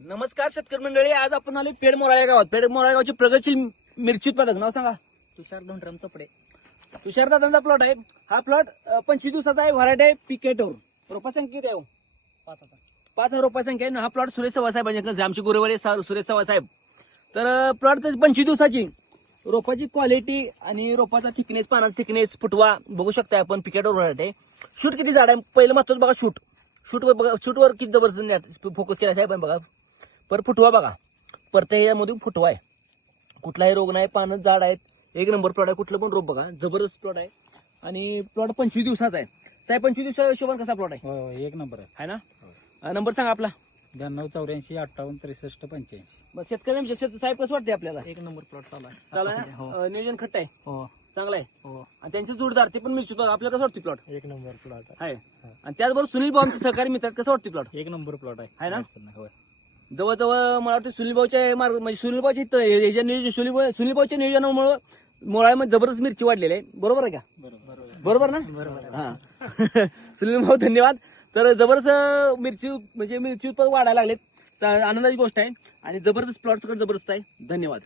नमस्कार शेतकरी मंडळी, आज आपण आले पेड मोराळे गावात. पेड मोराळे गावची प्रगतशील मिरची उत्पादक. नाव सांगा. तुषार धोंडराम चपडे. तुषार दादांचा प्लॉट आहे. हा प्लॉट 25 दिवसाचा आहे. व्हरायटी आहे पिकेटोर. रोपा संख्या किती आहे? 5,000 रोपा संख्या आहे. हा प्लॉट सुरेश चव्हाण म्हणजे आमचे गुरुवारी सुरेश चव्हाण साहेब. तर प्लॉट 25 दिवसाची रोपाची क्वालिटी आणि रोपाचा थिकनेस, पानाचा थिकनेस, फुटवा बघू शकता आपण. पिकेटोर व्हरायटी आहे. शूट किती झाड आहे पहिलं महत्वाचं बघा. शूटवर बघा, शूटवर किती जबरदस्त फोकस केला साहेब बघा. पर फुटवा बघा, परत ह्यामध्ये फुटवा आहे. कुठलाही रोग नाही, पानं जाड आहेत. एक नंबर प्लॉट आहे. कुठलं पण रोप बघा, जबरदस्त प्लॉट आहे. आणि प्लॉट 25 दिवसाचा आहे साहेब. 25 दिवसाच्या हिशोबाने कसा प्लॉट आहे? एक नंबर आहे ना. नंबर सांगा आपला. 92 84 58 63 85. मग शेतकऱ्यांना साहेब कसं वाटते आपल्याला? एक नंबर प्लॉट चालू आहे. चालेल. हो नियोजन खट्ट आहे, हो चांगलं आहे. हो. आणि त्यांचे जोडदार ते पण मिळतो. आपल्याला कसं वाटते प्लॉट? एक नंबर प्लॉट आहे. आणि त्याचबरोबर सुनील भाऊ आमचे सहकारी मित्रात कसं वाटते प्लॉट? एक नंबर प्लॉट आहे. आहे ना. होय. जवळजवळ मला वाटतं सुनील भाऊच्या मार्ग म्हणजे सुनील भाऊच्या सुनील भाऊच्या नियोजनामुळे मोराळ्यामध्ये जबरदस्त मिरची वाढलेली आहे. बरोबर आहे का? बरोबर ना. बरोबर. हा. सुनील भाऊ धन्यवाद. तर जबरदस्त मिरची उत्पादन वाढायला लागलेत. आनंदाची गोष्ट आहे. आणि जबरदस्त प्लॉट जबरदस्त आहे. धन्यवाद.